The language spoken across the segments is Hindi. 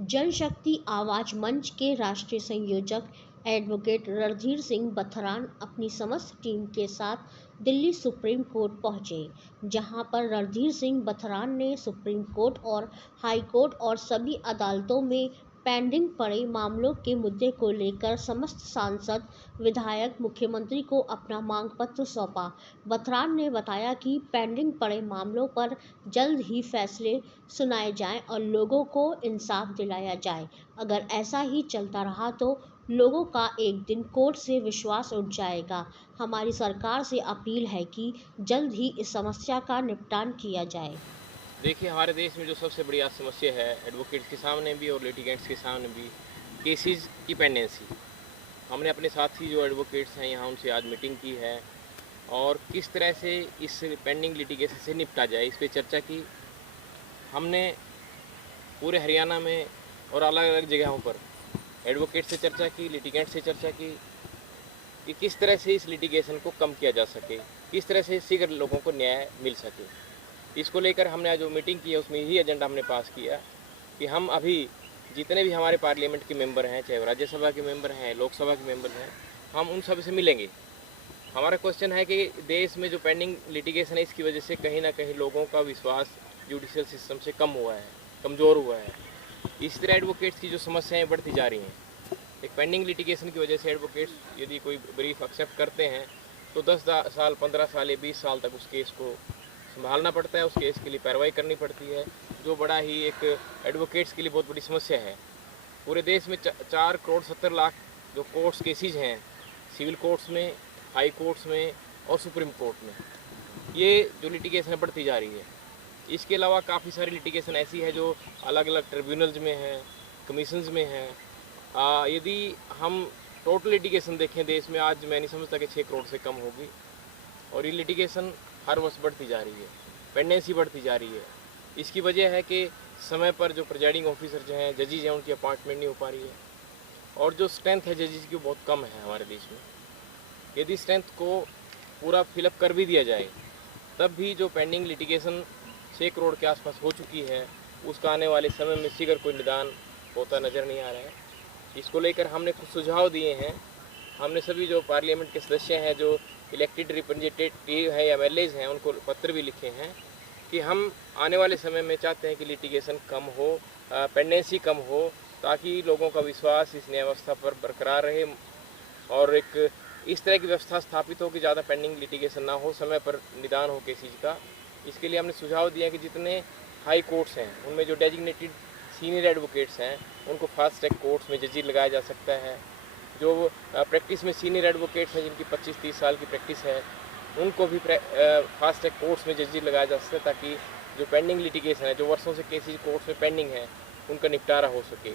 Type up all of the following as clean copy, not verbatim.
जनशक्ति आवाज मंच के राष्ट्रीय संयोजक एडवोकेट रणधीर सिंह बथरान अपनी समस्त टीम के साथ दिल्ली सुप्रीम कोर्ट पहुंचे, जहां पर रणधीर सिंह बथरान ने सुप्रीम कोर्ट और हाई कोर्ट और सभी अदालतों में पेंडिंग पड़े मामलों के मुद्दे को लेकर समस्त सांसद, विधायक, मुख्यमंत्री को अपना मांग पत्र सौंपा। बथरान ने बताया कि पेंडिंग पड़े मामलों पर जल्द ही फैसले सुनाए जाएं और लोगों को इंसाफ दिलाया जाए। अगर ऐसा ही चलता रहा तो लोगों का एक दिन कोर्ट से विश्वास उठ जाएगा। हमारी सरकार से अपील है कि जल्द ही इस समस्या का निपटान किया जाए। देखिए, हमारे देश में जो सबसे बड़ी आज समस्या है एडवोकेट्स के सामने भी और लिटिगेंट्स के सामने भी, केसेस की पेंडेंसी। हमने अपने साथी जो एडवोकेट्स हैं यहाँ उनसे आज मीटिंग की है और किस तरह से इस पेंडिंग लिटिगेशन से निपटा जाए इस पर चर्चा की। हमने पूरे हरियाणा में और अलग अलग जगहों पर एडवोकेट से चर्चा की, लिटिगेंट से चर्चा की कि किस तरह से इस लिटिगेशन को कम किया जा सके, किस तरह से शीघ्र लोगों को न्याय मिल सके। इसको लेकर हमने आज जो मीटिंग की है उसमें यही एजेंडा हमने पास किया कि हम अभी जितने भी हमारे पार्लियामेंट के मेंबर हैं, चाहे वो राज्यसभा के मेंबर हैं, लोकसभा के मेंबर हैं, हम उन सब से मिलेंगे। हमारा क्वेश्चन है कि देश में जो पेंडिंग लिटिगेशन है इसकी वजह से कहीं ना कहीं लोगों का विश्वास जुडिशियल सिस्टम से कम हुआ है, कमज़ोर हुआ है। इसी तरह एडवोकेट्स की जो समस्याएं बढ़ती जा रही हैं। एक पेंडिंग लिटिगेशन की वजह से एडवोकेट्स यदि कोई ब्रीफ एक्सेप्ट करते हैं तो 10 साल, 15 साल या 20 साल तक उस केस को संभालना पड़ता है, उस केस के लिए कार्रवाई करनी पड़ती है, जो बड़ा ही एक एडवोकेट्स के लिए बहुत बड़ी समस्या है। पूरे देश में 4 करोड़ 70 लाख जो कोर्ट्स केसेज हैं, सिविल कोर्ट्स में, हाई कोर्ट्स में और सुप्रीम कोर्ट में, ये जो लिटिगेशन बढ़ती जा रही है। इसके अलावा काफ़ी सारी लिटिगेशन ऐसी है जो अलग अलग ट्रिब्यूनल्स में हैं, कमीशंस में हैं। यदि हम टोटल लिटिगेशन देखें देश में, आज मैं नहीं समझता कि 6 करोड़ से कम होगी और ये लिटिगेशन हर वर्ष बढ़ती जा रही है, पेंडेंसी बढ़ती जा रही है। इसकी वजह है कि समय पर जो प्रिजाइडिंग ऑफिसर जो हैं, जजेज हैं, उनकी अपॉइंटमेंट नहीं हो पा रही है और जो स्ट्रेंथ है जजेज की बहुत कम है हमारे देश में। यदि स्ट्रेंथ को पूरा फिलअप कर भी दिया जाए तब भी जो पेंडिंग लिटिगेशन 6 करोड़ के आसपास हो चुकी है उसका आने वाले समय में शीघ्र कोई निदान होता नज़र नहीं आ रहा है। इसको लेकर हमने कुछ सुझाव दिए हैं। हमने सभी जो पार्लियामेंट के सदस्य हैं, जो इलेक्टेड रिप्रेजेंटेटिव है या एमएलएज हैं, उनको पत्र भी लिखे हैं कि हम आने वाले समय में चाहते हैं कि लिटिगेशन कम हो, पेंडेंसी कम हो, ताकि लोगों का विश्वास इस न्याय व्यवस्था पर बरकरार रहे और एक इस तरह की व्यवस्था स्थापित हो कि ज़्यादा पेंडिंग लिटिगेशन ना हो, समय पर निदान हो केसेज का। इसके लिए हमने सुझाव दिया कि जितने हाई कोर्ट्स हैं उनमें जो डेजिग्नेटेड सीनियर एडवोकेट्स हैं उनको फास्ट ट्रैक कोर्ट्स में जजेस लगाया जा सकता है। जो प्रैक्टिस में सीनियर एडवोकेट्स हैं जिनकी 25-30 साल की प्रैक्टिस है उनको भी फास्ट ट्रैक कोर्ट्स में जजेस लगाया जा सकता है, ताकि जो पेंडिंग लिटिगेशन है, जो वर्षों से केसेज कोर्ट्स में पेंडिंग है, उनका निपटारा हो सके।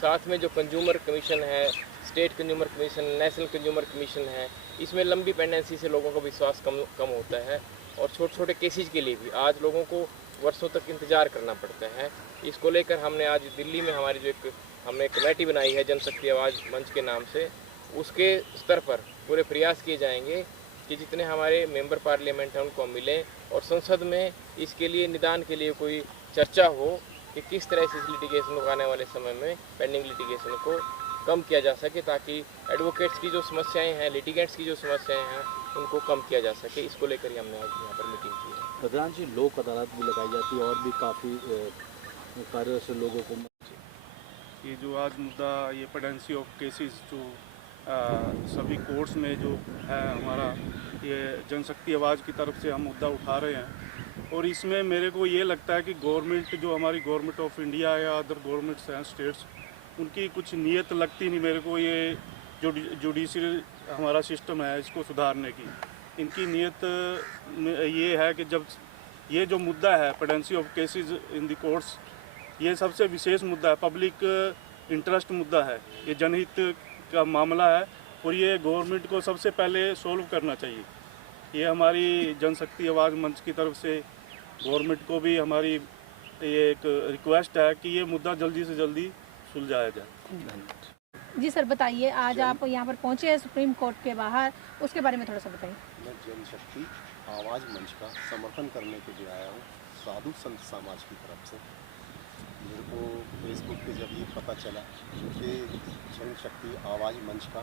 साथ में जो कंज्यूमर कमीशन है, state consumer commission, national consumer commission है, इसमें लंबी पेंडेंसी से लोगों का विश्वास कम होता है और छोटे छोटे केसेज के लिए भी आज लोगों को वर्षों तक इंतज़ार करना पड़ता है। इसको लेकर हमने आज दिल्ली में हमारी जो हमने कमेटी बनाई है जनशक्ति आवाज़ मंच के नाम से, उसके स्तर पर पूरे प्रयास किए जाएंगे कि जितने हमारे मेंबर पार्लियामेंट हैं उनको हम मिलें और संसद में इसके लिए निदान के लिए कोई चर्चा हो कि किस तरह से इस लिटिगेशन को आने वाले समय में पेंडिंग लिटिगेशन को कम किया जा सके, ताकि एडवोकेट्स की जो समस्याएं हैं, लिटिगेंट्स की जो समस्याएं हैं, उनको कम किया जा सके। इसको लेकर ही हमने आज यहाँ पर मीटिंग की है। प्रधान जी, लोक अदालत भी लगाई जाती है और भी काफ़ी कार्यों से लोगों को ये जो आज मुद्दा, ये पेंडेंसी ऑफ केसेस जो सभी कोर्ट्स में जो है हमारा, ये जनशक्ति आवाज़ की तरफ से हम मुद्दा उठा रहे हैं और इसमें मेरे को ये लगता है कि गवर्नमेंट, जो हमारी गवर्नमेंट ऑफ इंडिया या अदर गवर्नमेंट्स हैं स्टेट्स, उनकी कुछ नीयत लगती नहीं मेरे को ये जो जुडिशल हमारा सिस्टम है इसको सुधारने की। इनकी नीयत ये है कि जब ये जो मुद्दा है pendency of cases in the courts, ये सबसे विशेष मुद्दा है, पब्लिक इंटरेस्ट मुद्दा है, ये जनहित का मामला है और ये गवर्नमेंट को सबसे पहले सॉल्व करना चाहिए। ये हमारी जनशक्ति आवाज़ मंच की तरफ से गवर्नमेंट को भी हमारी ये एक रिक्वेस्ट है कि ये मुद्दा जल्दी से जल्दी सुलझाया जाए। जी सर, बताइए, आज आप यहाँ पर पहुँचे हैं सुप्रीम कोर्ट के बाहर, उसके बारे में थोड़ा सा बताइए। मैं जनशक्ति आवाज़ मंच का समर्थन करने के लिए आया हूँ, साधु संत समाज की तरफ से। मेरे को फेसबुक पे जब ये पता चला कि जनशक्ति आवाज़ मंच का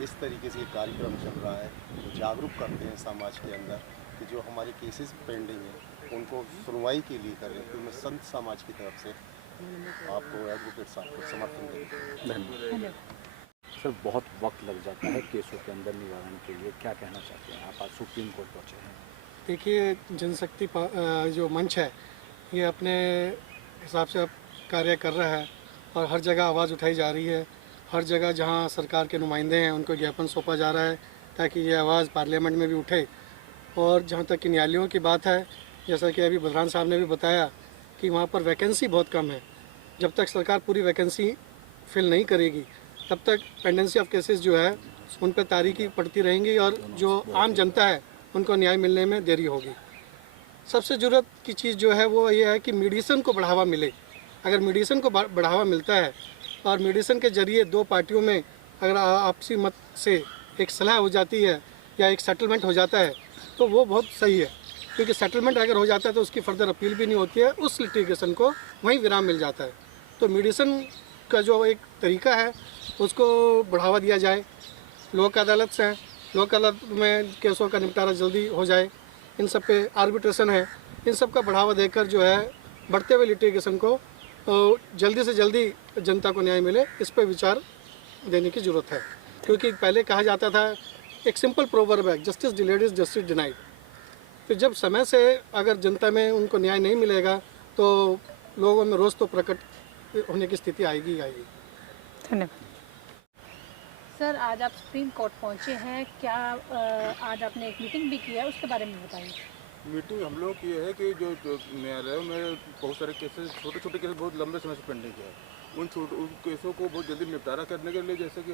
इस तरीके से कार्यक्रम चल रहा है, तो जागरूक करते हैं समाज के अंदर कि जो हमारे केसेस पेंडिंग हैं उनको सुनवाई के लिए कर रहे हैं, तो मैं संत समाज की तरफ से आपको एडवोकेट साहब को समर्थन देता हूँ। धन्यवाद सर। बहुत वक्त लग जाता है केसों के अंदर निवारण के लिए, क्या कहना चाहते हैं आप? आज सुप्रीम कोर्ट पहुँचे हैं। देखिए, जनशक्ति जो मंच है ये अपने हिसाब से अब कार्य कर रहा है और हर जगह आवाज़ उठाई जा रही है। हर जगह जहां सरकार के नुमाइंदे हैं उनको ज्ञापन सौंपा जा रहा है ताकि ये आवाज़ पार्लियामेंट में भी उठे। और जहां तक कि न्यायालयों की बात है, जैसा कि अभी बथरान साहब ने भी बताया कि वहां पर वैकेंसी बहुत कम है। जब तक सरकार पूरी वैकेंसी फिल नहीं करेगी तब तक पेंडेंसी ऑफ केसेस जो है उन पर तारीखी पड़ती रहेंगी और जो आम जनता है उनको न्याय मिलने में देरी होगी। सबसे ज़रूरत की चीज़ जो है वो ये है कि मेडिसिन को बढ़ावा मिले। अगर मेडिसिन को बढ़ावा मिलता है और मेडिसिन के ज़रिए दो पार्टियों में अगर आपसी मत से एक सलाह हो जाती है या एक सेटलमेंट हो जाता है तो वो बहुत सही है, क्योंकि सेटलमेंट अगर हो जाता है तो उसकी फर्दर अपील भी नहीं होती है, उस लिटिगेशन को वहीं विराम मिल जाता है। तो मेडिसिन का जो एक तरीका है उसको बढ़ावा दिया जाए। लोक अदालत से लोक अदालत में केसों का निपटारा जल्दी हो जाए, इन सब पे आर्बिट्रेशन है, इन सब का बढ़ावा देकर जो है बढ़ते हुए लिटिगेशन को जल्दी से जल्दी जनता को न्याय मिले, इस पर विचार देने की ज़रूरत है। क्योंकि पहले कहा जाता था, एक सिंपल प्रोवर्ब है, justice delayed is justice denied. तो जब समय से अगर जनता में उनको न्याय नहीं मिलेगा तो लोगों में रोष तो प्रकट होने की स्थिति आएगी आएगी। धन्यवाद सर। आज आप सुप्रीम कोर्ट पहुंचे हैं, क्या आज आपने एक मीटिंग भी की है, उसके बारे में बताइए। मीटिंग हम लोग की है कि जो न्यायालयों में बहुत सारे केसेस, छोटे छोटे केसेस बहुत लंबे समय से पेंडिंग है, उन केसों को बहुत जल्दी निपटारा करने के लिए, जैसे कि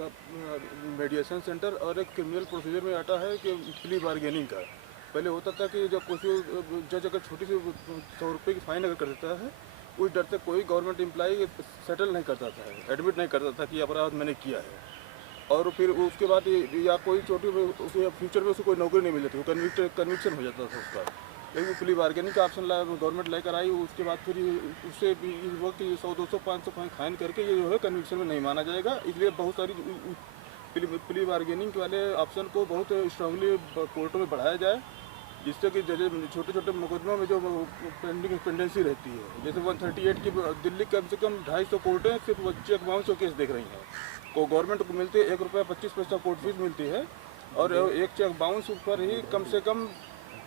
मीडिएशन सेंटर और एक क्रिमिनल प्रोसीजर में आता है कि प्ली बार्गेनिंग का। पहले होता था कि जब कोई जज अगर छोटी सी 100 रुपये की फाइन अगर कर देता है, उस डर से कोई गवर्नमेंट एम्प्लॉई सेटल नहीं करता था, एडमिट नहीं करता था कि अपराध मैंने किया है। और फिर उसके बाद या कोई छोटी उसे फ्यूचर में उसको कोई नौकरी नहीं मिल जाती, वो कन्विक्शन हो जाता था उसका। लेकिन प्ली बार्गेनिंग का ऑप्शन गवर्नमेंट लेकर आई, उसके बाद फिर उससे वक्त 100, 200, 500 फाइन करके ये जो है कन्विक्शन में नहीं माना जाएगा। इसलिए बहुत सारी प्ली बार्गेनिंग वाले ऑप्शन को बहुत स्ट्रांगली कोर्टों में बढ़ाया जाए, जिससे कि छोटे छोटे मुकदमों में जो पेंडेंसी रहती है, जैसे 138 की दिल्ली कम से कम 250 कोर्टें सिर्फ चेक बाउंस केस देख रही हैं। को गवर्नमेंट को मिलती है ₹1.25 कोर्ट फीस मिलती है, और एक चेक बाउंस पर ही कम से कम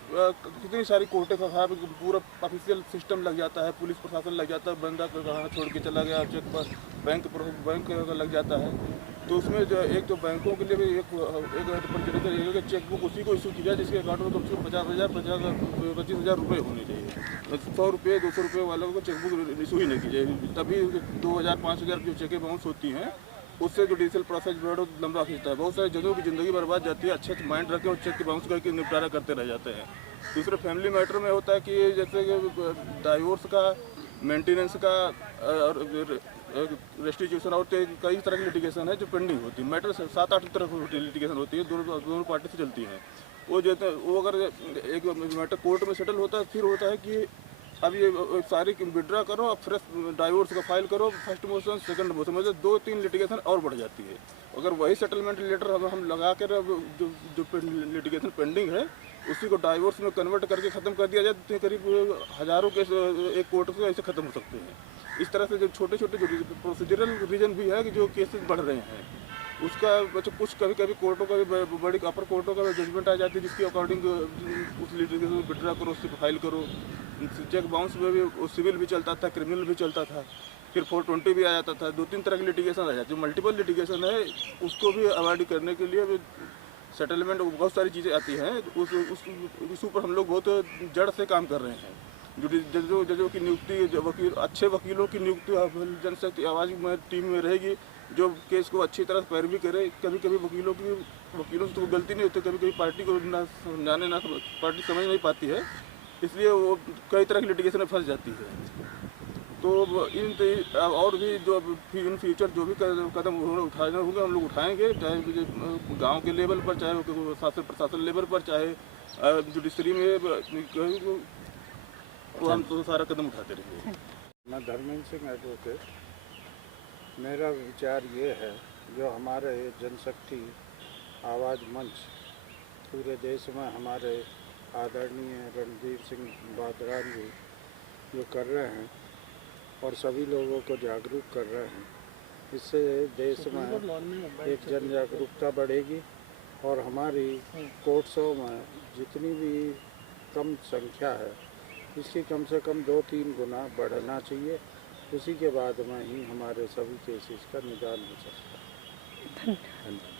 कितनी सारी कोर्टें का पूरा ऑफिशियल सिस्टम लग जाता है, पुलिस प्रशासन लग जाता है, बंदा कहाँ छोड़ के चला गया चेक पर, बैंक लग जाता है। तो उसमें जो एक तो बैंकों के लिए भी एक चेकबुक उसी को इशू की जाए जिसके अकाउंट में कम से कम 25,000 रुपये होने चाहिए। 100 रुपये 200 रुपये वालों को चेकबुक इशू ही नहीं की जाए, तभी 2,000 5,000 जो चेकें बाउंस होती हैं उससे जुडिशियल प्रोसेस बहुत लंबा खींचता है। बहुत सारे जजों की ज़िंदगी बर्बाद जाती है, अच्छे से माइंड रखें और चेक के बाउंस करके निपटारा करते रह जाते हैं। दूसरे फैमिली मैटर में होता है कि जैसे डाइवोर्स का, मेंटेनेंस का और रेस्टिट्यूशन और कई तरह की लिटिगेशन है जो पेंडिंग होती है। मैटर 7-8 तरह की लिटिगेशन होती है, दोनों पार्टी से चलती हैं। वो अगर एक मैटर कोर्ट में सेटल होता है, फिर होता है कि अब ये सारी विड्रा करो, अब फ्रेश डाइवोर्स का फाइल करो, फर्स्ट मोशन सेकंड मोशन, मतलब 2-3 लिटिगेशन और बढ़ जाती है। अगर वही सेटलमेंट लेटर हम लगा कर जो लिटिगेशन पेंडिंग है उसी को डाइवोर्स में कन्वर्ट करके ख़त्म कर दिया जाए तो करीब हज़ारों केस एक कोर्ट से ऐसे ख़त्म हो सकते हैं। इस तरह से जो छोटे छोटे जो प्रोसीजरल रीजन भी है कि जो केसेस बढ़ रहे हैं, उसका मतलब कुछ कभी कभी कोर्टों का भी बड़ी अपर कोर्टों का जजमेंट आ जाती है, जिसके अकॉर्डिंग उस लिटिगेशन में विड्रा करो, उससे फाइल करो। चेक बाउंस में भी सिविल भी चलता था, क्रिमिनल भी चलता था, फिर 420 भी आ जाता था। 2-3 तरह की लिटिगेशन आ जाती है। मल्टीपल लिटिगेशन है, उसको भी अवॉइड करने के लिए सेटलमेंट बहुत सारी चीज़ें आती हैं। उस ऊपर हम लोग बहुत जड़ से काम कर रहे हैं। जजों की नियुक्ति, अच्छे वकीलों की नियुक्ति जनशक्ति आवाज़ में टीम में रहेगी, जो केस को अच्छी तरह पैरवी करे। कभी कभी वकीलों से तो गलती नहीं होती, कभी कभी पार्टी को ना समझाने ना पार्टी समझ नहीं पाती है, इसलिए वो कई तरह की लिटिगेशन में फंस जाती है। तो और भी जो इन फ्यूचर जो भी कदम उठाने होंगे हम लोग उठाएंगे, चाहे गांव के लेवल पर, चाहे शासन प्रशासन लेवल पर, चाहे जुडिशरी में, वो हम तो सारा कदम उठाते रहेंगे। मैं धर्मेंद्र सिंह एडवोकेट। मेरा विचार ये है, जो हमारे जनशक्ति आवाज़ मंच पूरे देश में हमारे आदरणीय रणधीर सिंह बादरान जी जो कर रहे हैं और सभी लोगों को जागरूक कर रहे हैं, इससे देश में एक जन जागरूकता बढ़ेगी और हमारी कोर्ट्सों में जितनी भी कम संख्या है इसकी कम से कम 2-3 गुना बढ़ना चाहिए। उसी के बाद में ही हमारे सभी केसेस का निदान हो सकता है। धन्यवाद।